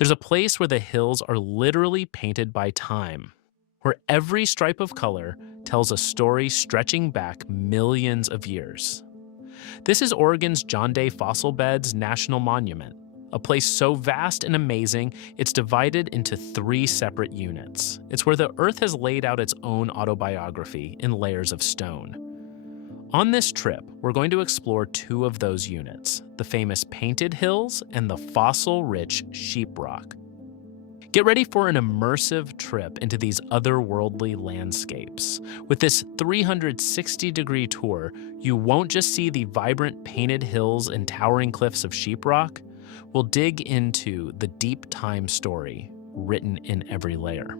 There's a place where the hills are literally painted by time, where every stripe of color tells a story stretching back millions of years. This is Oregon's John Day Fossil Beds National Monument, a place so vast and amazing it's divided into three separate units. It's where the Earth has laid out its own autobiography in layers of stone. On this trip, we're going to explore two of those units, the famous Painted Hills and the fossil-rich Sheeprock. Get ready for an immersive trip into these otherworldly landscapes. With this 360-degree tour, you won't just see the vibrant painted hills and towering cliffs of Sheeprock. We'll dig into the deep time story written in every layer.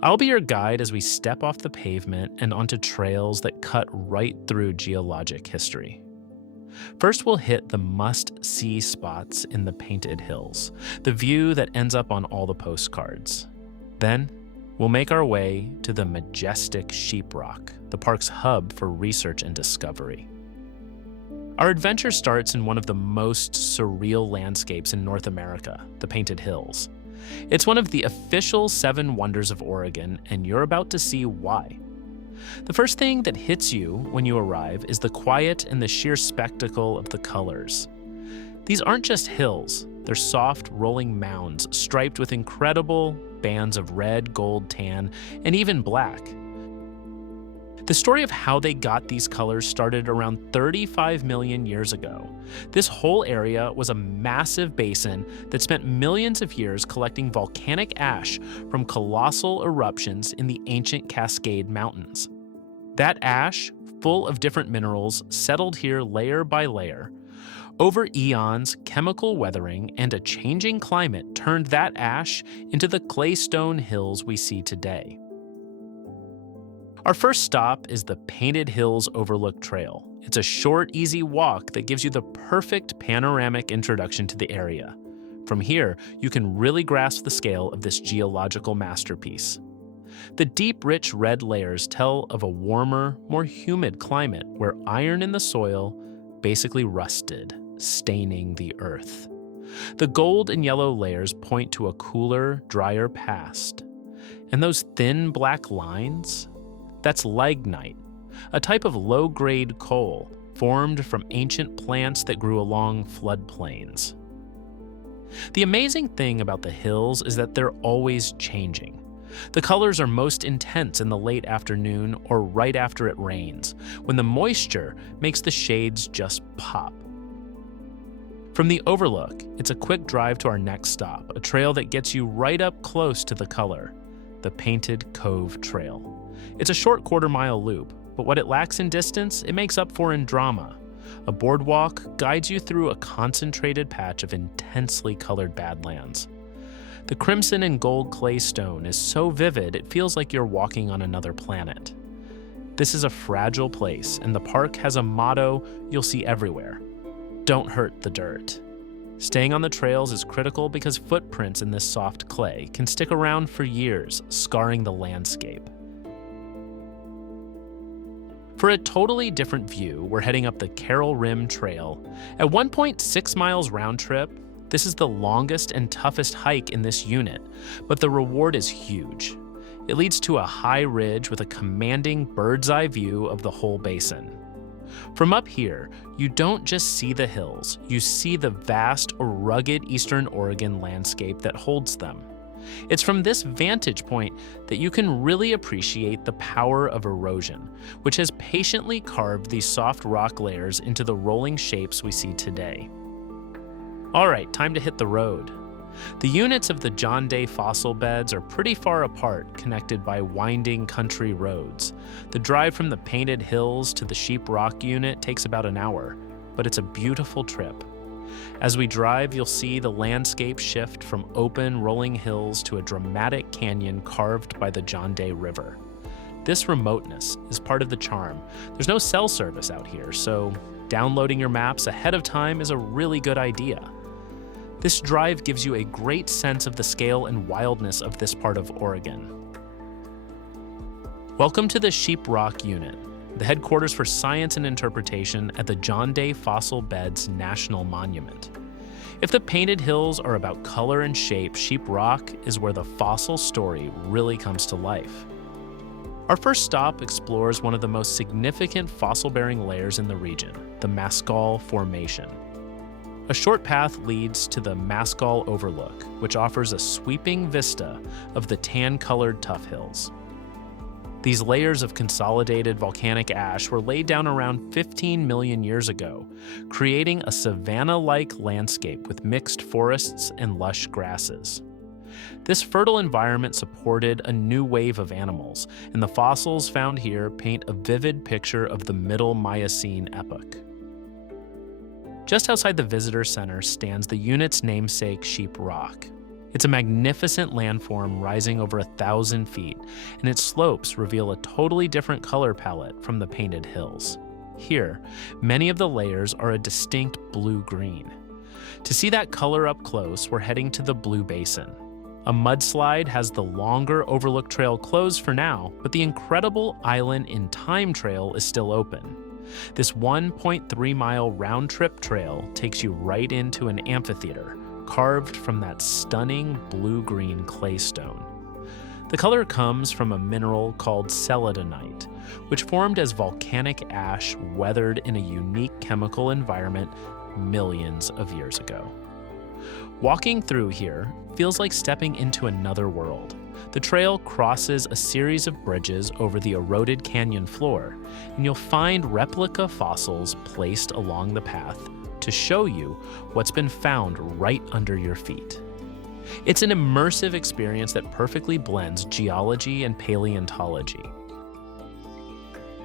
I'll be your guide as we step off the pavement and onto trails that cut right through geologic history. First, we'll hit the must-see spots in the Painted Hills, the view that ends up on all the postcards. Then, we'll make our way to the majestic Sheeprock, the park's hub for research and discovery. Our adventure starts in one of the most surreal landscapes in North America, the Painted Hills. It's one of the official 7 wonders of Oregon, and you're about to see why. The first thing that hits you when you arrive is the quiet and the sheer spectacle of the colors. These aren't just hills, they're soft, rolling mounds striped with incredible bands of red, gold, tan, and even black. The story of how they got these colors started around 35 million years ago. This whole area was a massive basin that spent millions of years collecting volcanic ash from colossal eruptions in the ancient Cascade Mountains. That ash, full of different minerals, settled here layer by layer. Over eons, chemical weathering and a changing climate turned that ash into the claystone hills we see today. Our first stop is the Painted Hills Overlook Trail. It's a short, easy walk that gives you the perfect panoramic introduction to the area. From here, you can really grasp the scale of this geological masterpiece. The deep, rich red layers tell of a warmer, more humid climate where iron in the soil basically rusted, staining the earth. The gold and yellow layers point to a cooler, drier past. And those thin black lines? That's lignite, a type of low-grade coal formed from ancient plants that grew along floodplains. The amazing thing about the hills is that they're always changing. The colors are most intense in the late afternoon or right after it rains, when the moisture makes the shades just pop. From the overlook, it's a quick drive to our next stop, a trail that gets you right up close to the color, the Painted Cove Trail. It's a short quarter-mile loop, but what it lacks in distance, it makes up for in drama. A boardwalk guides you through a concentrated patch of intensely colored Badlands. The crimson and gold clay stone is so vivid it feels like you're walking on another planet. This is a fragile place, and the park has a motto you'll see everywhere: don't hurt the dirt. Staying on the trails is critical because footprints in this soft clay can stick around for years, scarring the landscape. For a totally different view, we're heading up the Carroll Rim Trail. At 1.6 miles round trip, this is the longest and toughest hike in this unit, but the reward is huge. It leads to a high ridge with a commanding bird's-eye view of the whole basin. From up here, you don't just see the hills, you see the vast, rugged Eastern Oregon landscape that holds them. It's from this vantage point that you can really appreciate the power of erosion, which has patiently carved these soft rock layers into the rolling shapes we see today. All right, time to hit the road. The units of the John Day Fossil Beds are pretty far apart, connected by winding country roads. The drive from the Painted Hills to the Sheeprock unit takes about an hour, but it's a beautiful trip. As we drive, you'll see the landscape shift from open, rolling hills to a dramatic canyon carved by the John Day River. This remoteness is part of the charm. There's no cell service out here, so downloading your maps ahead of time is a really good idea. This drive gives you a great sense of the scale and wildness of this part of Oregon. Welcome to the Sheeprock Unit, the headquarters for science and interpretation at the John Day Fossil Beds National Monument. If the painted hills are about color and shape, Sheep Rock is where the fossil story really comes to life. Our first stop explores one of the most significant fossil-bearing layers in the region, the Mascall Formation. A short path leads to the Mascall Overlook, which offers a sweeping vista of the tan-colored tuff hills. These layers of consolidated volcanic ash were laid down around 15 million years ago, creating a savanna-like landscape with mixed forests and lush grasses. This fertile environment supported a new wave of animals, and the fossils found here paint a vivid picture of the Middle Miocene epoch. Just outside the visitor center stands the unit's namesake Sheep Rock. It's a magnificent landform rising over 1,000 feet, and its slopes reveal a totally different color palette from the painted hills. Here, many of the layers are a distinct blue-green. To see that color up close, we're heading to the Blue Basin. A mudslide has the longer Overlook Trail closed for now, but the incredible Island in Time Trail is still open. This 1.3-mile round-trip trail takes you right into an amphitheater, carved from that stunning blue-green claystone. The color comes from a mineral called celadonite, which formed as volcanic ash weathered in a unique chemical environment millions of years ago. Walking through here feels like stepping into another world. The trail crosses a series of bridges over the eroded canyon floor, and you'll find replica fossils placed along the path to show you what's been found right under your feet. It's an immersive experience that perfectly blends geology and paleontology.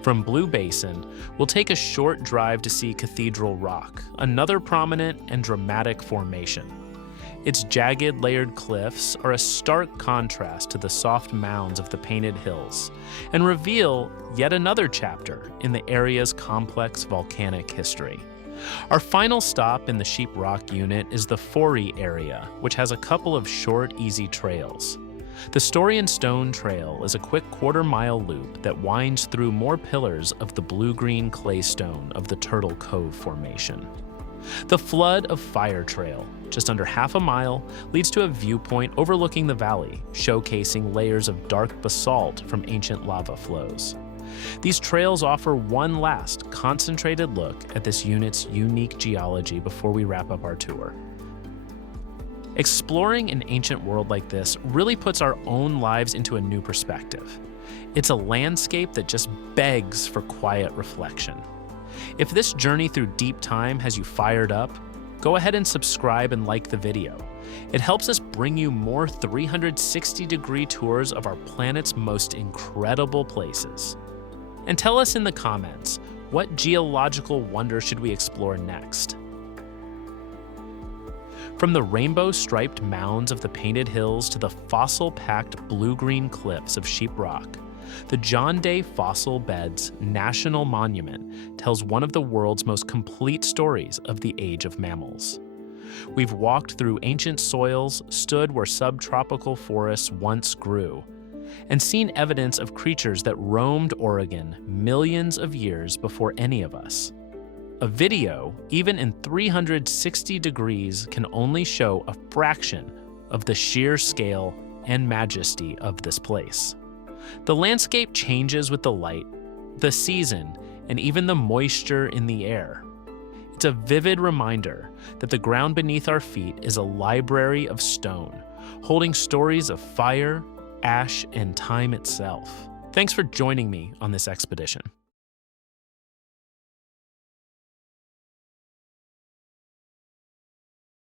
From Blue Basin, we'll take a short drive to see Cathedral Rock, another prominent and dramatic formation. Its jagged, layered cliffs are a stark contrast to the soft mounds of the painted hills and reveal yet another chapter in the area's complex volcanic history. Our final stop in the Sheep Rock unit is the Forey area, which has a couple of short, easy trails. The Story and Stone Trail is a quick quarter-mile loop that winds through more pillars of the blue-green claystone of the Turtle Cove Formation. The Flood of Fire Trail, just under half a mile, leads to a viewpoint overlooking the valley, showcasing layers of dark basalt from ancient lava flows. These trails offer one last, concentrated look at this unit's unique geology before we wrap up our tour. Exploring an ancient world like this really puts our own lives into a new perspective. It's a landscape that just begs for quiet reflection. If this journey through deep time has you fired up, go ahead and subscribe and like the video. It helps us bring you more 360-degree tours of our planet's most incredible places. And tell us in the comments, what geological wonder should we explore next? From the rainbow-striped mounds of the painted hills to the fossil-packed blue-green cliffs of Sheep Rock, the John Day Fossil Beds National Monument tells one of the world's most complete stories of the age of mammals. We've walked through ancient soils, stood where subtropical forests once grew, and seen evidence of creatures that roamed Oregon millions of years before any of us. A video, even in 360 degrees, can only show a fraction of the sheer scale and majesty of this place. The landscape changes with the light, the season, and even the moisture in the air. It's a vivid reminder that the ground beneath our feet is a library of stone, holding stories of fire, ash, and time itself. Thanks for joining me on this expedition.